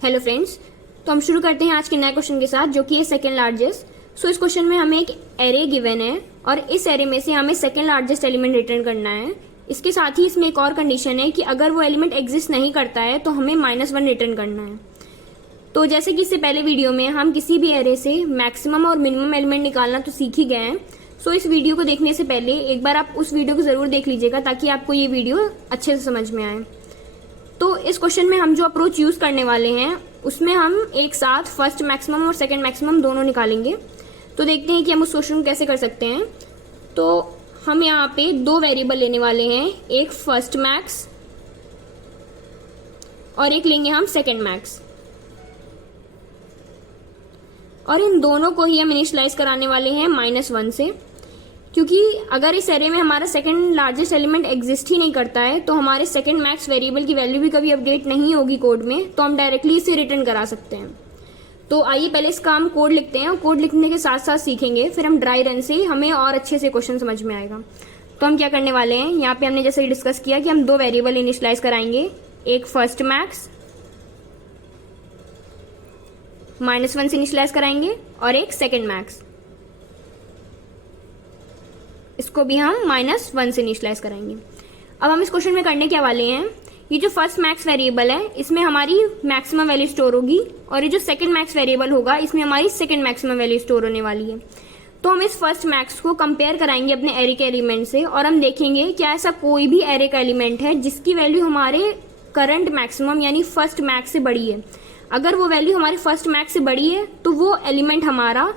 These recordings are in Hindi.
हेलो फ्रेंड्स, तो हम शुरू करते हैं आज के नए क्वेश्चन के साथ, जो कि है सेकंड लार्जेस्ट। सो इस क्वेश्चन में हमें एक एरे गिवन है और इस एरे में से हमें सेकंड लार्जेस्ट एलिमेंट रिटर्न करना है। इसके साथ ही इसमें एक और कंडीशन है कि अगर वो एलिमेंट एग्जिस्ट नहीं करता है तो हमें -1 रिटर्न करना है। तो जैसे कि इससे पहले वीडियो में हम किसी भी एरे से मैक्सिमम और मिनिमम एलिमेंट निकालना तो सीख ही गए हैं। सो इस वीडियो को देखने से पहले एक बार आप उस वीडियो को जरूर देख लीजिएगा ताकि आपको ये वीडियो अच्छे से समझ में आए। तो इस क्वेश्चन में हम जो अप्रोच यूज करने वाले हैं उसमें हम एक साथ फर्स्ट मैक्सिमम और सेकंड मैक्सिमम दोनों निकालेंगे। तो देखते हैं कि हम उस क्वेश्चन को कैसे कर सकते हैं। तो हम यहाँ पे दो वेरिएबल लेने वाले हैं, एक फर्स्ट मैक्स और एक लेंगे हम सेकंड मैक्स, और इन दोनों को ही हम इनिशियलाइज कराने वाले हैं -1 से, क्योंकि अगर इस एरे में हमारा सेकंड लार्जेस्ट एलिमेंट एग्जिस्ट ही नहीं करता है तो हमारे सेकंड मैक्स वेरिएबल की वैल्यू भी कभी अपडेट नहीं होगी कोड में, तो हम डायरेक्टली इसे रिटर्न करा सकते हैं। तो आइए पहले इसका हम कोड लिखते हैं और कोड लिखने के साथ साथ सीखेंगे, फिर हम ड्राई रन से हमें और अच्छे से क्वेश्चन समझ में आएगा। तो हम क्या करने वाले हैं, यहाँ पे हमने जैसे डिस्कस किया कि हम दो वेरिएबल इनिशियलाइज कराएंगे, एक फर्स्ट मैक्स -1 से इनिशियलाइज कराएंगे और एक सेकेंड मैक्स, इसको भी हम -1 से इनिशियलाइज कराएंगे। अब हम इस क्वेश्चन में करने क्या वाले हैं, ये जो फर्स्ट मैक्स वेरिएबल है इसमें हमारी मैक्सिमम वैल्यू स्टोर होगी और ये जो सेकंड मैक्स वेरिएबल होगा इसमें हमारी सेकंड मैक्सिमम वैल्यू स्टोर होने वाली है। तो हम इस फर्स्ट मैक्स को कंपेयर कराएंगे अपने एरे के एलिमेंट से और हम देखेंगे क्या ऐसा कोई भी एरे का एलिमेंट है जिसकी वैल्यू हमारे करंट मैक्सिमम यानी फर्स्ट मैक्स से बड़ी है। अगर वो वैल्यू हमारे फर्स्ट मैक्स से बड़ी है तो वो एलिमेंट हमारा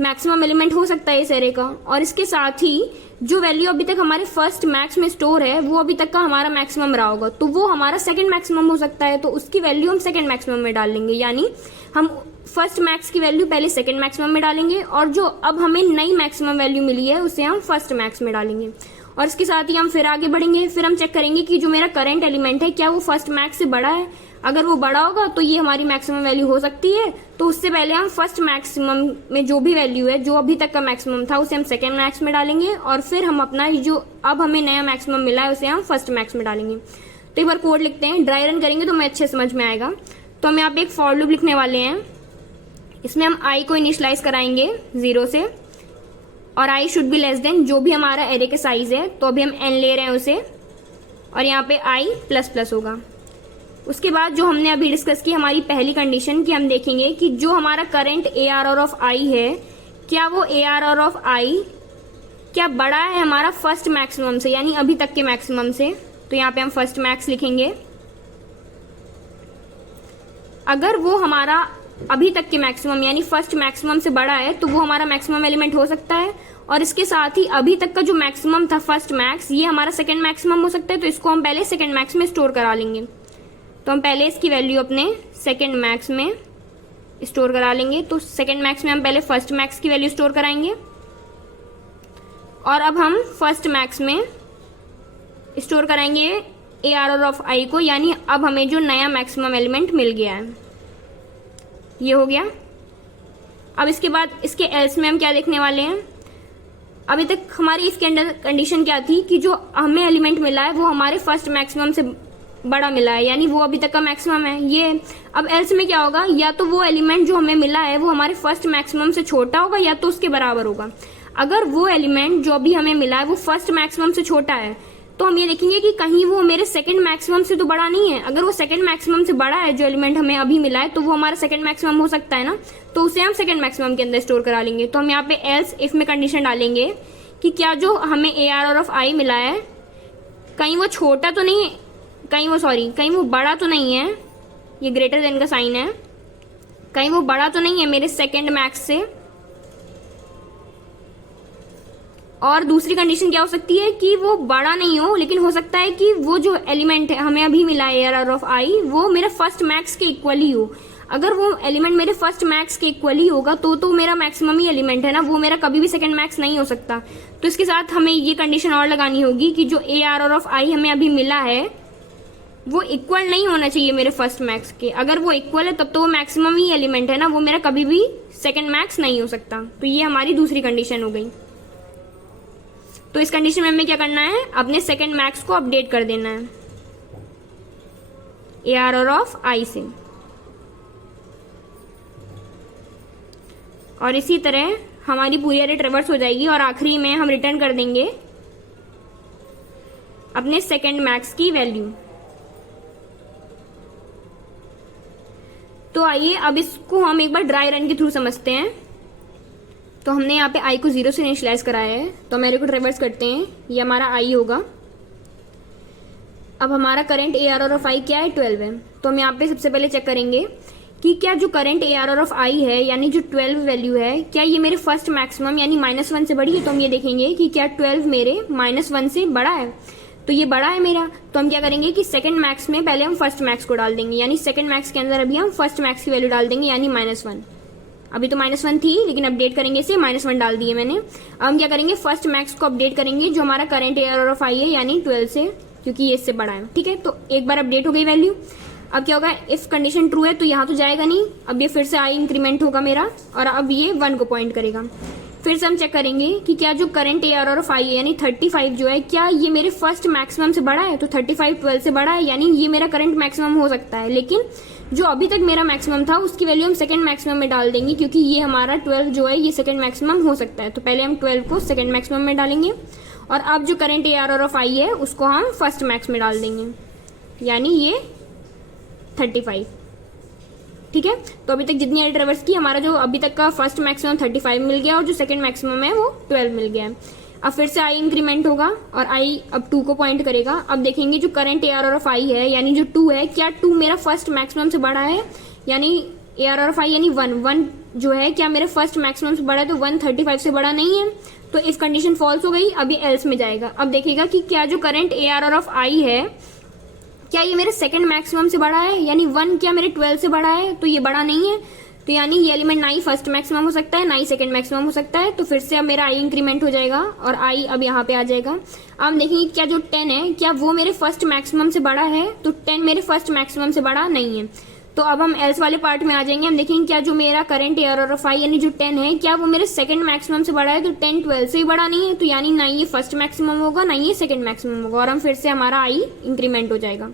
मैक्सिमम एलिमेंट हो सकता है इस एरे का, और इसके साथ ही जो वैल्यू अभी तक हमारे फर्स्ट मैक्स में स्टोर है वो अभी तक का हमारा मैक्सिमम रहा होगा, तो वो हमारा सेकंड मैक्सिमम हो सकता है, तो उसकी वैल्यू हम सेकंड मैक्सिमम में डाल लेंगे। यानी हम फर्स्ट मैक्स की वैल्यू पहले सेकंड मैक्सिमम में डालेंगे और जो अब हमें नई मैक्सिमम वैल्यू मिली है उसे हम फर्स्ट मैक्स में डालेंगे। और इसके साथ ही हम फिर आगे बढ़ेंगे, फिर हम चेक करेंगे कि जो मेरा करंट एलिमेंट है क्या वो फर्स्ट मैक्स से बड़ा है। अगर वो बड़ा होगा तो ये हमारी मैक्सिमम वैल्यू हो सकती है, तो उससे पहले हम फर्स्ट मैक्सिमम में जो भी वैल्यू है जो अभी तक का मैक्सिमम था उसे हम सेकेंड मैक्स में डालेंगे और फिर हम अपना जो अब हमें नया मैक्सिमम मिला है उसे हम फर्स्ट मैक्स में डालेंगे। तो एक बार कोड लिखते हैं, ड्राई रन करेंगे तो हमें अच्छे समझ में आएगा। तो हम यहाँ पे एक फॉर लूप लिखने वाले हैं, इसमें हम आई को इनिशियलाइज कराएंगे 0 से और I should be less than जो भी हमारा एरे के साइज है, तो अभी हम n ले रहे हैं उसे, और यहाँ पे i++ होगा। उसके बाद जो हमने अभी डिस्कस की हमारी पहली कंडीशन कि हम देखेंगे कि जो हमारा करंट ARR ऑफ i है क्या वो ARR ऑफ i क्या बड़ा है हमारा फर्स्ट मैक्सिमम से यानी अभी तक के मैक्सिमम से। तो यहाँ पे हम फर्स्ट मैक्स लिखेंगे, अगर वो हमारा अभी तक के मैक्सिमम यानी फर्स्ट मैक्सिमम से बड़ा है तो वो हमारा मैक्सिमम एलिमेंट हो सकता है, और इसके साथ ही अभी तक का जो मैक्सिमम था फर्स्ट मैक्स ये हमारा सेकंड मैक्सिमम हो सकता है, तो इसको हम पहले सेकंड मैक्स में स्टोर करा लेंगे। तो हम पहले इसकी वैल्यू अपने सेकंड मैक्स में स्टोर करा लेंगे। तो सेकंड मैक्स में हम पहले फर्स्ट मैक्स की वैल्यू स्टोर कराएंगे और अब हम फर्स्ट मैक्स में स्टोर कराएंगे ARR ऑफ i को, यानी अब हमें जो नया मैक्सिमम एलिमेंट मिल गया है ये हो गया। अब इसके बाद इसके एल्स में हम क्या देखने वाले हैं, अभी तक हमारी इसके अंदर कंडीशन क्या थी कि जो हमें एलिमेंट मिला है वो हमारे फर्स्ट मैक्सिमम से बड़ा मिला है, यानी वो अभी तक का मैक्सिमम है ये। अब एल्स में क्या होगा, या तो वो एलिमेंट जो हमें मिला है वो हमारे फर्स्ट मैक्सिमम से छोटा होगा या तो उसके बराबर होगा। अगर वो एलिमेंट जो अभी हमें मिला है वो फर्स्ट मैक्सिमम से छोटा है तो हम ये देखेंगे कि कहीं वो मेरे सेकंड मैक्सिमम से तो बड़ा नहीं है। अगर वो सेकंड मैक्सिमम से बड़ा है जो एलिमेंट हमें अभी मिला है तो वो हमारा सेकंड मैक्सिमम हो सकता है ना, तो उसे हम सेकंड मैक्सिमम के अंदर स्टोर करा लेंगे। तो हम यहाँ पे एल्स इफ में कंडीशन डालेंगे कि क्या जो हमें ARR ऑफ i मिला है कहीं वो छोटा तो नहीं, कहीं वो बड़ा तो नहीं है, ये ग्रेटर देन का साइन है, कहीं वो बड़ा तो नहीं है मेरे सेकंड मैक्स से। और दूसरी कंडीशन क्या हो सकती है कि वो बड़ा नहीं हो, लेकिन हो सकता है कि वो जो एलिमेंट है हमें अभी मिला है ARR ऑफ i वो मेरे फर्स्ट मैक्स के इक्वल ही हो। अगर वो एलिमेंट मेरे फर्स्ट मैक्स के इक्वल ही होगा तो मेरा मैक्सिमम ही एलिमेंट है ना, वो मेरा कभी भी सेकंड मैक्स नहीं हो सकता। तो इसके साथ हमें ये कंडीशन और लगानी होगी कि जो ARR ऑफ i हमें अभी मिला है वो इक्वल नहीं होना चाहिए मेरे फर्स्ट मैक्स के। अगर वो इक्वल है तब तो वो मैक्सिमम ही एलिमेंट है ना, वो मेरा कभी भी सेकंड मैक्स नहीं हो सकता। तो ये हमारी दूसरी कंडीशन हो गई। तो इस कंडीशन में हमें क्या करना है, अपने सेकंड मैक्स को अपडेट कर देना है ARR ऑफ i से। और इसी तरह हमारी पूरी अरे ट्रेवर्स हो जाएगी और आखिरी में हम रिटर्न कर देंगे अपने सेकंड मैक्स की वैल्यू। तो आइए अब इसको हम एक बार ड्राई रन के थ्रू समझते हैं। तो हमने यहाँ पे आई को 0 से इनिशियलाइज कराया है, तो मेरे को ट्रेवर्स करते हैं, ये हमारा आई होगा। अब हमारा करंट ARR ऑफ आई क्या है, 12 है। तो हम यहाँ पे सबसे पहले चेक करेंगे कि क्या जो करंट ARR ऑफ आई है यानी जो 12 वैल्यू है, क्या ये मेरे फर्स्ट मैक्सिमम यानी -1 से बड़ी है। तो हम ये देखेंगे कि क्या 12 मेरे -1 से बड़ा है, तो ये बड़ा है मेरा। तो हम क्या करेंगे कि सेकंड मैक्स में पहले हम फर्स्ट मैक्स को डाल देंगे, यानी सेकंड मैक्स के अंदर अभी हम फर्स्ट मैक्स की वैल्यू डाल देंगे यानी -1। अभी तो -1 थी लेकिन अपडेट करेंगे इसे, -1 डाल दिए मैंने। अब हम क्या करेंगे, फर्स्ट मैक्स को अपडेट करेंगे जो हमारा करंट ARR ऑफ आई है यानी 12 से, क्योंकि ये इससे बड़ा है। ठीक है, तो एक बार अपडेट हो गई वैल्यू। अब क्या होगा, इफ कंडीशन ट्रू है तो यहाँ तो जाएगा नहीं, अब ये फिर से आई इंक्रीमेंट होगा मेरा और अब ये 1 को पॉइंट करेगा। फिर से हम चेक करेंगे कि क्या जो करंट ARR ऑफ आई है यानी 35 जो है, क्या ये मेरे फर्स्ट मैक्सिमम से बड़ा है। तो 35 12 से बड़ा है यानी ये मेरा करंट मैक्सिमम हो सकता है, लेकिन जो अभी तक मेरा मैक्सिमम था उसकी वैल्यू हम सेकंड मैक्सिमम में डाल देंगे, क्योंकि ये हमारा 12 जो है ये सेकंड मैक्सिमम हो सकता है। तो पहले हम 12 को सेकंड मैक्सिमम में डालेंगे और अब जो करंट ARR ऑफ आई है उसको हम फर्स्ट मैक्स में डाल देंगे, यानी ये 35। ठीक है, तो अभी तक जितनी एयर ट्रेवर्स की, हमारा जो अभी तक का फर्स्ट मैक्सिमम 35 मिल गया और जो सेकंड मैक्सिमम है वो 12 मिल गया है। अब फिर से आई इंक्रीमेंट होगा और आई अब 2 को पॉइंट करेगा। अब देखेंगे जो करंट ARR ऑफ आई है यानी जो 2 है, क्या 2 मेरा फर्स्ट मैक्सिमम से बड़ा है, यानी ARR ऑफ आई यानी 1 जो है, क्या मेरे फर्स्ट मैक्सिमम से बड़ा है। तो 1 35 से बड़ा नहीं है, तो इफ कंडीशन फॉल्स हो गई, अब ये एल्स में जाएगा। अब देखेगा कि क्या जो करंट ARR ऑफ आई है, क्या ये मेरे सेकंड मैक्सिमम से बड़ा है, यानी 1 क्या मेरे 12 से बड़ा है। तो ये बड़ा नहीं है, तो यानी ये एलिमेंट ना ही फर्स्ट मैक्सिमम हो सकता है ना ही सेकंड मैक्सिमम हो सकता है। तो फिर से अब मेरा आई इंक्रीमेंट हो जाएगा और आई अब यहाँ पे आ जाएगा। अब हम देखेंगे क्या जो 10 है, क्या वो मेरे फर्स्ट मैक्सिमम से बड़ा है। तो 10 मेरे फर्स्ट मैक्सिमम से बड़ा नहीं है। तो अब हम एल्स वाले पार्ट में आ जाएंगे। हम देखेंगे क्या जो मेरा करंट ARR ऑफ आई यानी जो 10 है, क्या वो मेरे सेकंड मैक्सिमम से बड़ा है। तो 10 12 से ही बड़ा नहीं है, तो यानी ना ये फर्स्ट मैक्सिमम होगा ना ये सेकंड मैक्सिमम होगा, और हम फिर से हमारा आई इंक्रीमेंट हो जाएगा।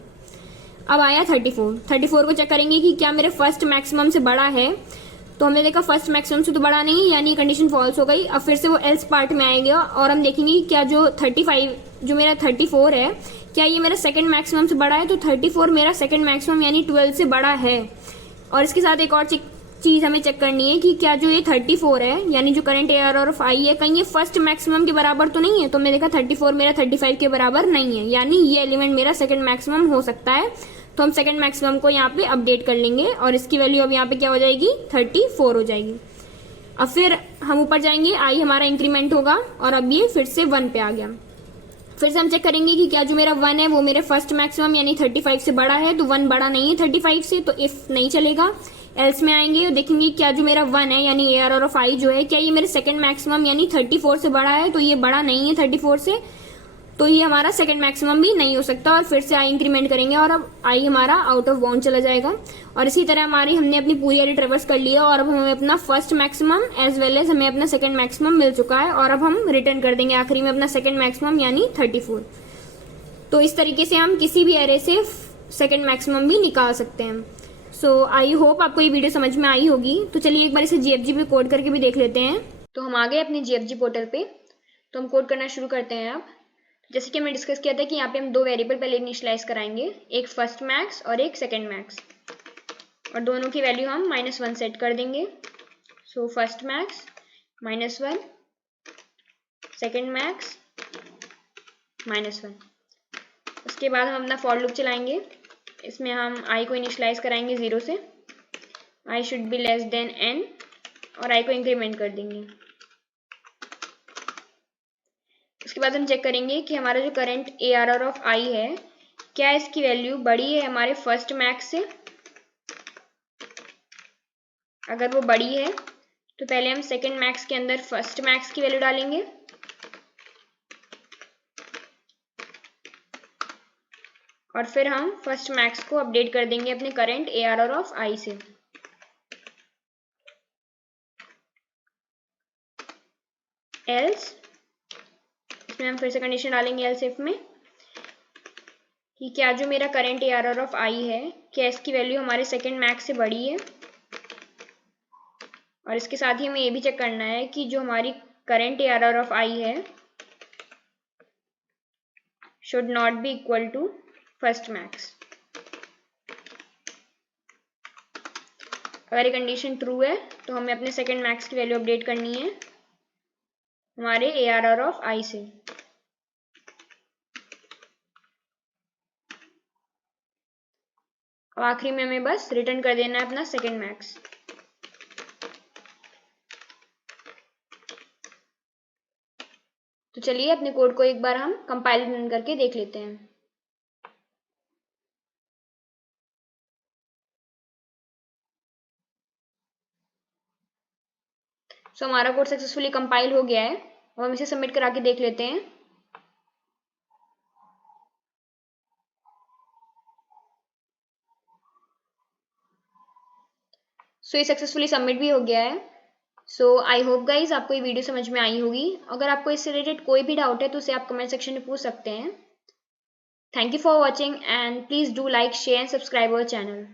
अब आया 34 को चेक करेंगे कि क्या मेरे फर्स्ट मैक्सिमम से बड़ा है। तो हमने देखा फर्स्ट मैक्सिमम से तो बड़ा नहीं, यानी कंडीशन फॉल्स हो गई। अब फिर से वो एल्स पार्ट में आएगा और हम देखेंगे क्या जो 35 जो मेरा 34 है, क्या ये मेरा सेकंड मैक्सिमम से बड़ा है। तो 34 मेरा सेकंड मैक्सिमम यानी 12 से बड़ा है। और इसके साथ एक और चीज हमें चेक करनी है कि क्या जो ये 34 है यानी जो करंट ARR ऑफ आई है, कहीं ये फर्स्ट मैक्सिमम के बराबर तो नहीं है। तो हमने देखा 34 मेरा 35 के बराबर नहीं है, यानी ये एलिमेंट मेरा सेकंड मैक्सिमम हो सकता है। तो हम सेकंड मैक्सिमम को यहाँ पे अपडेट कर लेंगे और इसकी वैल्यू अब यहाँ पे क्या हो जाएगी, 34 हो जाएगी। अब फिर हम ऊपर जाएंगे, आई हमारा इंक्रीमेंट होगा और अब ये फिर से 1 पे आ गया। फिर से हम चेक करेंगे कि क्या जो मेरा 1 है वो मेरे फर्स्ट मैक्सिमम यानी 35 से बड़ा है। तो 1 बड़ा नहीं है 35 से, तो इफ नहीं चलेगा। एल्स में आएंगे और देखेंगे क्या जो मेरा 1 है यानी ARR ऑफ आई जो है, क्या ये मेरे सेकंड मैक्सिमम यानी 34 से बड़ा है। तो ये बड़ा नहीं है 34 से, तो ये हमारा सेकंड मैक्सिमम भी नहीं हो सकता। और फिर से आई इंक्रीमेंट करेंगे और अब आई हमारा आउट ऑफ बाउंड चला जाएगा। और इसी तरह हमने अपनी पूरी एरिया ट्रेवर्स कर लिया और अब हमें अपना first maximum as well as हमें अपना सेकंड मैक्सिमम मिल चुका है। और अब हम रिटर्न कर देंगे आखिरी में अपना सेकंड मैक्सिमम यानी 34। तो इस तरीके से हम किसी भी एरे से सेकंड मैक्सिमम भी निकाल सकते हैं। सो आई होप आपको ये वीडियो समझ में आई होगी। तो चलिए एक बार इसे GFG पे कोड करके भी देख लेते हैं। तो हम आ गए अपने GFG पोर्टल पे, तो हम कोड करना शुरू करते हैं। अब जैसे कि हमने डिस्कस किया था कि यहाँ पे हम 2 वेरिएबल पहले इनिशियलाइज कराएंगे, एक फर्स्ट मैक्स और एक सेकंड मैक्स, और दोनों की वैल्यू हम -1 सेट कर देंगे। So first max -1, second max -1। उसके बाद हम अपना फॉर लूप चलाएंगे। इसमें हम आई को इनिशियलाइज कराएंगे 0 से, I should be less than n, और आई को इंक्रीमेंट कर देंगे। उसके बाद हम चेक करेंगे कि हमारा जो करंट ARR ऑफ आई है, क्या इसकी वैल्यू बड़ी है हमारे फर्स्ट मैक्स से। अगर वो बड़ी है तो पहले हम सेकंड मैक्स के अंदर फर्स्ट मैक्स की वैल्यू डालेंगे, और फिर हम फर्स्ट मैक्स को अपडेट कर देंगे अपने करंट ARR ऑफ आई से। एल्स इसमें हम फिर से कंडीशन डालेंगे एल्स इफ में कि क्या जो मेरा करंट ARR ऑफ आई है, क्या इसकी वैल्यू हमारे सेकंड मैक्स से बड़ी है। और इसके साथ ही हमें ये भी चेक करना है कि जो हमारी करंट ARR ऑफ आई है should not be equal to first max. अगर ये कंडीशन ट्रू है तो हमें अपने सेकंड मैक्स की वैल्यू अपडेट करनी है हमारे ARR ऑफ आई से। अब आखिरी में हमें बस रिटर्न कर देना है अपना सेकंड मैक्स। तो चलिए अपने कोड को एक बार हम कंपाइल रन करके देख लेते हैं। सो हमारा कोड सक्सेसफुली कंपाइल हो गया है। अब हम इसे सबमिट करा के देख लेते हैं। सो ये सक्सेसफुली सबमिट भी हो गया है। सो आई होप गाइज आपको ये वीडियो समझ में आई होगी। अगर आपको इससे रिलेटेड कोई भी डाउट है तो उसे आप कमेंट सेक्शन में पूछ सकते हैं। Thank you for watching and please do like share and subscribe our channel.